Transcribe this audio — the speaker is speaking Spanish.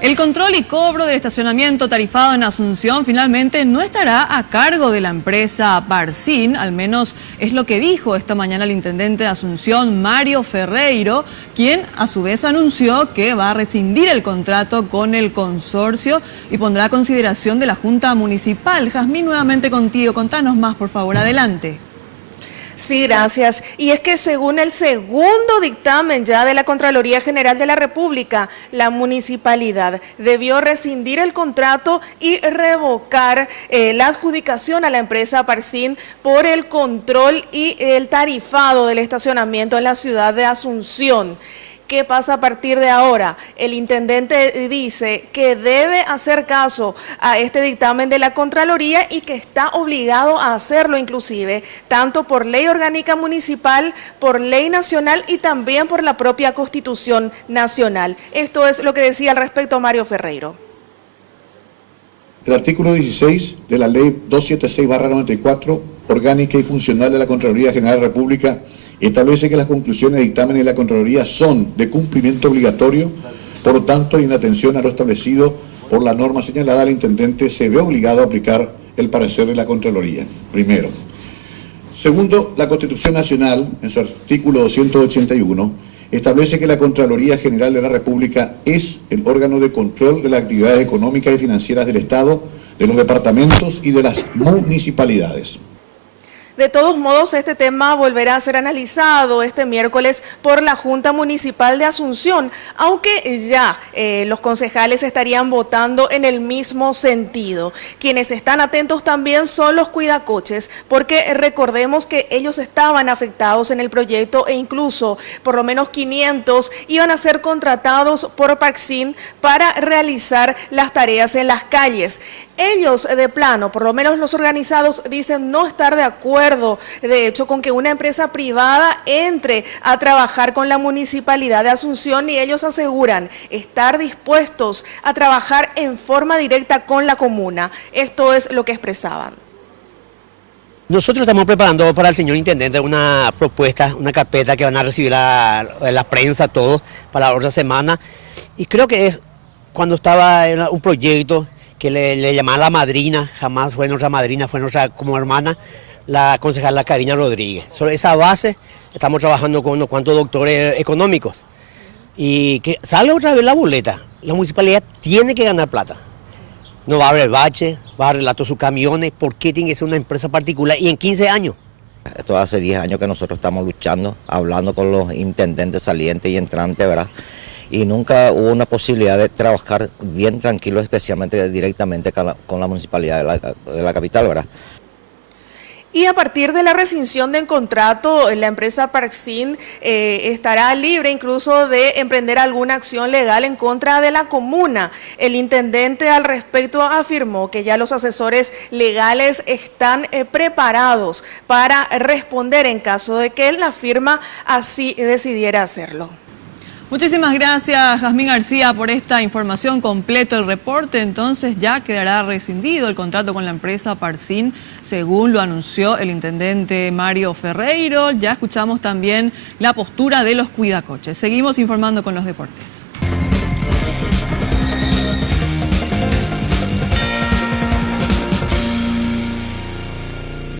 El control y cobro del estacionamiento tarifado en Asunción finalmente no estará a cargo de la empresa Parsin, al menos es lo que dijo esta mañana el intendente de Asunción, Mario Ferreiro, quien a su vez anunció que va a rescindir el contrato con el consorcio y pondrá a consideración de la Junta Municipal. Jazmín, nuevamente contigo, contanos más, por favor, adelante. Sí, gracias. Y es que según el segundo dictamen ya de la Contraloría General de la República, la municipalidad debió rescindir el contrato y revocar la adjudicación a la empresa Parsin por el control y el tarifado del estacionamiento en la ciudad de Asunción. ¿Qué pasa a partir de ahora? El intendente dice que debe hacer caso a este dictamen de la Contraloría y que está obligado a hacerlo inclusive, tanto por ley orgánica municipal, por ley nacional y también por la propia Constitución Nacional. Esto es lo que decía al respecto Mario Ferreiro. El artículo 16 de la ley 276/94, orgánica y funcional de la Contraloría General de la República, establece que las conclusiones de dictamen de la Contraloría son de cumplimiento obligatorio, por lo tanto, y en atención a lo establecido por la norma señalada, el intendente se ve obligado a aplicar el parecer de la Contraloría, primero. Segundo, la Constitución Nacional, en su artículo 281, establece que la Contraloría General de la República es el órgano de control de las actividades económicas y financieras del Estado, de los departamentos y de las municipalidades. De todos modos, este tema volverá a ser analizado este miércoles por la Junta Municipal de Asunción, aunque ya los concejales estarían votando en el mismo sentido. Quienes están atentos también son los cuidacoches, porque recordemos que ellos estaban afectados en el proyecto e incluso por lo menos 500 iban a ser contratados por Parsin para realizar las tareas en las calles. Ellos de plano, por lo menos los organizados, dicen no estar de acuerdo, de hecho, con que una empresa privada entre a trabajar con la municipalidad de Asunción y ellos aseguran estar dispuestos a trabajar en forma directa con la comuna. Esto es lo que expresaban. Nosotros estamos preparando para el señor intendente una propuesta, una carpeta que van a recibir la prensa, todo, para la otra semana. Y creo que es cuando estaba en un proyecto que le llamaba la madrina, jamás fue nuestra madrina, fue nuestra como hermana, la concejala Karina Rodríguez. Sobre esa base estamos trabajando con unos cuantos doctores económicos. Y que sale otra vez la boleta, la municipalidad tiene que ganar plata. No va a haber bache, va a arreglar todos sus camiones, ¿por qué tiene que ser una empresa particular? Y en 15 años. Esto hace 10 años que nosotros estamos luchando, hablando con los intendentes salientes y entrantes, ¿verdad? Y nunca hubo una posibilidad de trabajar bien tranquilo, especialmente directamente con la municipalidad de la capital, ¿verdad? Y a partir de la rescisión del contrato, la empresa Parsin estará libre incluso de emprender alguna acción legal en contra de la comuna. El intendente al respecto afirmó que ya los asesores legales están preparados para responder en caso de que la firma así decidiera hacerlo. Muchísimas gracias, Jazmín García, por esta información. Completo el reporte. Entonces ya quedará rescindido el contrato con la empresa Parsin, según lo anunció el intendente Mario Ferreiro. Ya escuchamos también la postura de los cuidacoches. Seguimos informando con los deportes.